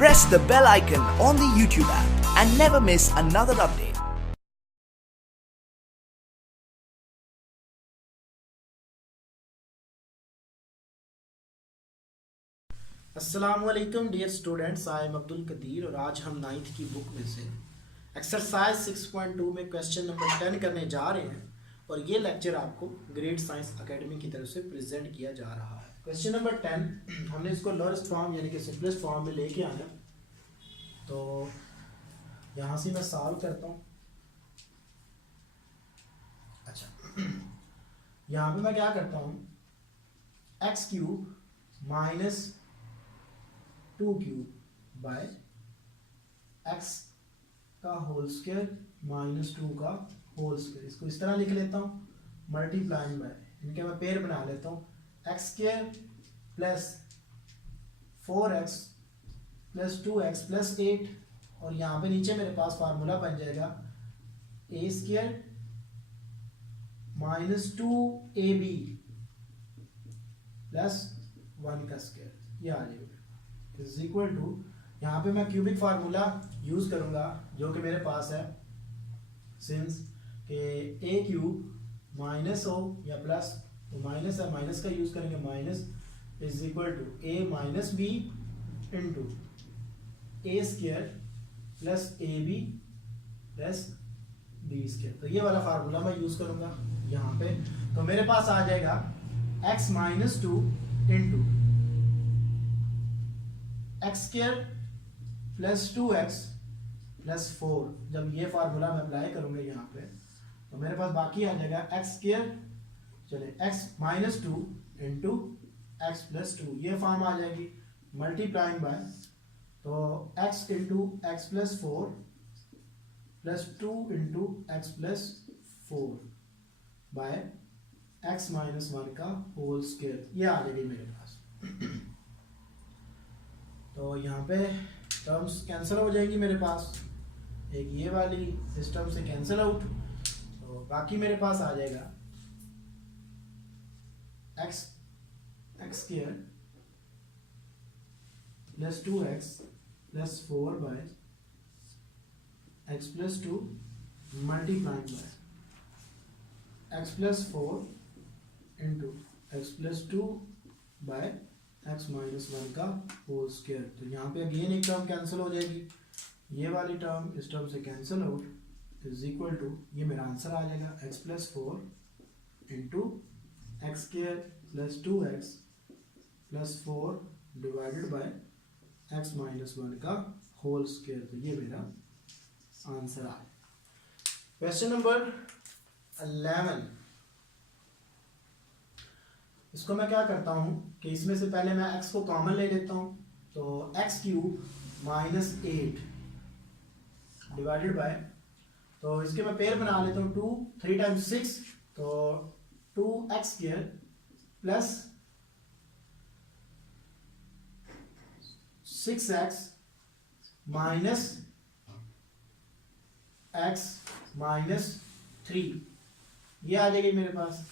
press the bell icon on the YouTube app and never miss another update. अस्सलामुअलैकुम dear students, I am Abdul Kadir और आज हम 9th की book में से एक्सरसाइज 6.2 में क्वेश्चन नंबर 10 करने जा रहे हैं और ये लेक्चर आपको ग्रेड साइंस एकेडमी की तरफ से प्रेजेंट किया जा रहा है। क्वेश्चन नंबर 10 हमने इसको लोएस्ट फॉर्म यानी कि सिंपलेस्ट फॉर्म में लेके आना, तो यहाँ से मैं सॉल्व करता हूँ। अच्छा, यहाँ पे मैं क्या करता हूँ, x cube minus 2 cube by x का होल स्क्वायर माइनस 2 का होल स्क्वायर, इसको इस तरह लिख लेता हूँ, मल्टीप्लाइंग बाय इनके मैं पेयर बना लेता हूँ, x square plus 4x plus 2x plus 8 और यहाँ पे नीचे मेरे पास फार्मूला बन जाएगा ए स्क्वायर माइनस 2ab प्लस 1 का स्क्वायर, ये आ जाएगा इज इक्वल टू, यहाँ पे मैं क्यूबिक फार्मूला यूज करूंगा जो कि मेरे पास है, सिंस के ए क्यूब माइनस हो या प्लस, तो माइनस है, माइनस का यूज करेंगे, minus is equal to a minus b into a square plus a b plus b square. तो ये वाला फार्मूला मैं यूज करूंगा यहाँ पे, तो मेरे पास आ जाएगा x minus 2 into x square plus 2x plus 4। जब ये फार्मूला मैं अप्लाई करूंगा यहाँ पे, तो मेरे पास बाकी आ जाएगा एक्स स्क्वायर, चले x minus 2 into x plus 2, ये फॉर्म आ जाएगी मल्टीप्लाइंग बाय, तो x into x plus 4 plus 2 into x plus 4 by x minus 1 का होल स्क्वायर, ये आ जाएगी मेरे पास। तो यहाँ पे टर्म्स कैंसिल हो जाएगी मेरे पास, एक ये वाली सिस्टम से कैंसिल आउट, तो बाकी मेरे पास आ जाएगा x square plus 2x plus 4 by x plus 2 multiplying by x plus 4 into x plus 2 by x minus 1 का होल स्क्वायर। तो यहाँ पे अगेन एक टर्म कैंसिल हो जाएगी, ये वाली टर्म इस टर्म से cancel out is equal to, ये मेरा आंसर आ जाएगा x plus 4 into x square plus 2x plus 4 divided by x minus 1 का होल स्क्वायर। तो ये मेरा आंसर आ गया। क्वेश्चन नंबर 11, इसको मैं क्या करता हूँ कि इसमें से पहले मैं x को कॉमन ले लेता हूँ, तो x cube minus 8 divided by, तो इसके मैं पेयर बना लेता हूँ, 2 3 टाइम्स 6, तो 2x square plus 6x minus x minus 3, ये आ जाएगी मेरे पास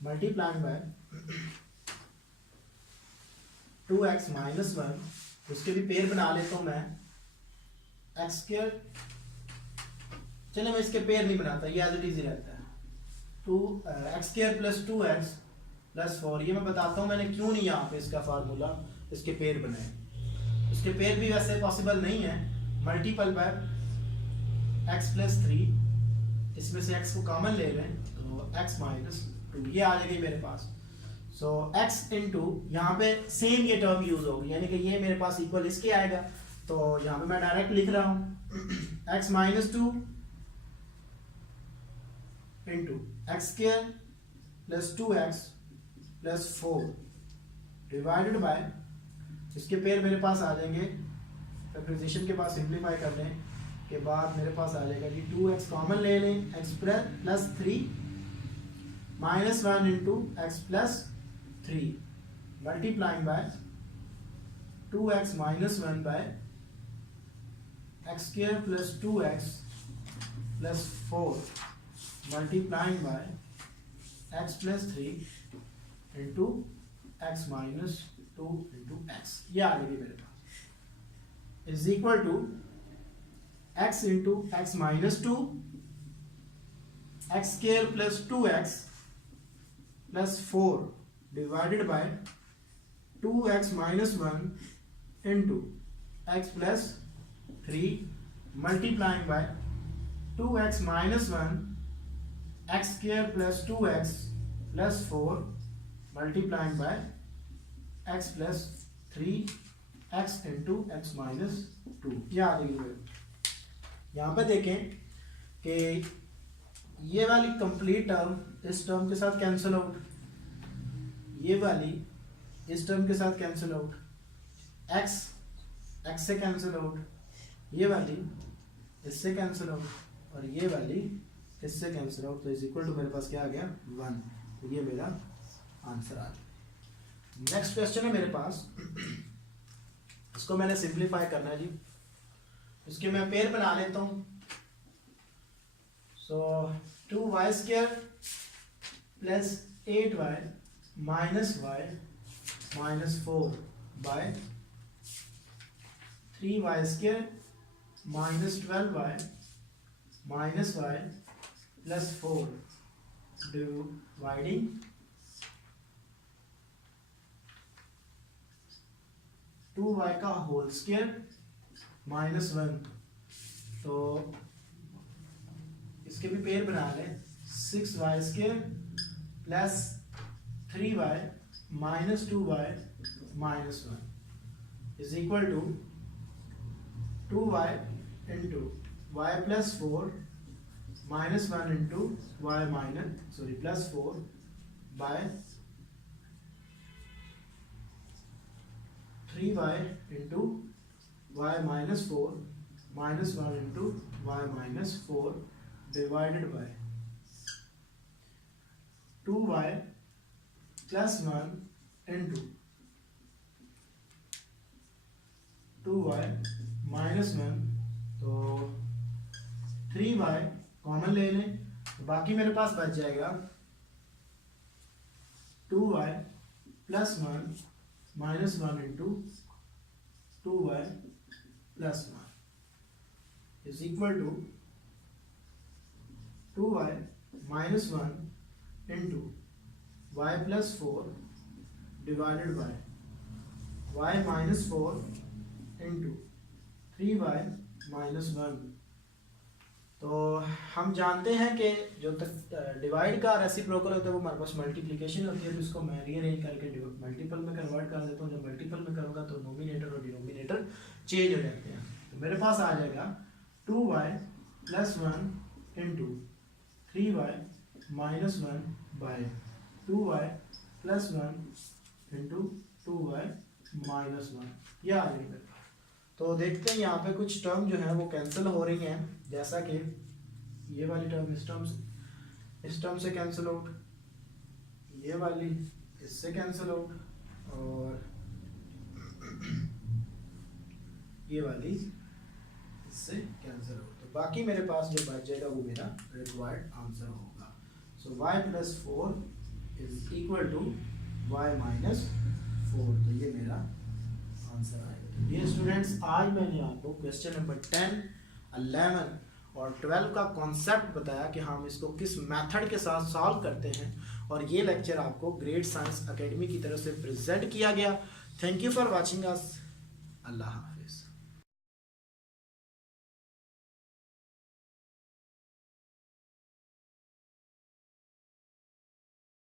मल्टीप्लाइंग बाय 2x माइनस 1, उसके भी पेयर बना लेता हूं मैं, एक्स स्क्वायर, चलिए मैं इसके पेयर नहीं बनाता, ये एज इट इज रहता है, 2x square plus 2x plus 4, ये मैं बताता हूँ मैंने क्यों नहीं यहाँ पे इसका फार्मूला इसके पेयर बनाए, उसके पेयर भी वैसे पॉसिबल नहीं है, मल्टीपल बाय x प्लस 3, इसमें से x को कॉमन ले लें, तो x माइनस 2, ये आ जाएगी मेरे पास। सो x इंटू, यहाँ पे सेम ये टर्म यूज होगी, यानी कि ये मेरे पास इक्वल इसके आएगा, तो यहाँ पे मैं डायरेक्ट लिख रहा हूँ x minus 2 into x square plus 2x plus 4 divided bye, इसके पेयर मेरे पास आ जाएंगे, फैक्टराइजेशन के बाद सिंप्लीफाई करने के बाद मेरे पास आ जाएगा कि 2x कॉमन ले लें, x plus 3 minus 1 into x plus 3 multiplying by 2x minus 1 by x square plus 2x plus 4 multiplying by x plus 3 into x minus 2 into x, ये आ जाएगी मेरे पास, is equal to x into x minus 2 x square plus 2x plus 4 divided by 2x minus 1 into x plus 3 multiplying by 2x minus 1 x square plus 2x plus 4 multiplying by x plus 3x into x minus 2, ये आ जाएगी। यहाँ पे देखें कि ये वाली complete term इस टर्म के साथ कैंसिल आउट, ये वाली इस टर्म के साथ कैंसिल आउट, x से कैंसिल आउट, ये वाली इससे कैंसिल आउट और ये वाली इससे कैंसिल आउट, तो इज इक्वल टू मेरे पास क्या आ गया 1, तो ये मेरा आंसर आ गया। नेक्स्ट क्वेश्चन है मेरे पास, इसको मैंने सिंप्लीफाई करना है जी, इसके मैं पेयर बना लेता हूँ। So 2y square plus 8y minus y minus 4 by 3y square minus 12y minus y plus 4 dividing 2y का होल स्क्वायर माइनस 1, तो इसके भी पेयर बना लें, 6y square plus 3y minus 2y minus 1 is equal to 2y into y plus 4 minus 1 into y minus plus 4 by 3y into y minus 4 minus 1 into y minus 4 divided by 2y plus 1 into 2y minus 1, तो 3y common ले लें, तो बाकी मेरे पास बच जाएगा 2y plus 1 minus 1 into 2y plus 1 is equal to 2y minus 1 into y plus 4 divided by y minus 4 into 3y minus 1। तो हम जानते हैं कि जो तक डिवाइड का रेसिप्रोकल होता है वो हमारे पास मल्टीप्लिकेशन होती है, तो इसको मैं रीअरेंज करके मल्टीपल में कन्वर्ट कर देता हूँ। जब मल्टीपल में करूँगा तो नोमिनेटर और डिनोमिनेटर चेंज हो जाते हैं, तो मेरे पास आ जाएगा 2y plus 1 into 3y minus 1 by 2y plus 1 into 2y minus 1, यह आ जाएगी मेरे पास। तो देखते हैं यहाँ पे कुछ टर्म जो है वो कैंसिल हो रही हैं, जैसा कि ये वाली टर्म इस टर्म से कैंसिल आउट, ये वाली इससे कैंसिल आउट और ये वाली इससे कैंसिल आउट, तो बाकी मेरे पास जो बच जाएगा वो मेरा रिक्वायर्ड आंसर होगा। So y plus 4 is equal to y minus 4, तो ये मेरा आंसर आएगा। ये स्टूडेंट्स, आज मैंने आपको क्वेश्चन नंबर 10, 11 और 12 का कॉन्सेप्ट बताया कि हम इसको किस मेथड के साथ सॉल्व करते हैं, और ये लेक्चर आपको ग्रेट साइंस एकेडमी की तरफ से प्रेजेंट किया गया। Thank you for watching us. अल्लाह हाफिज़।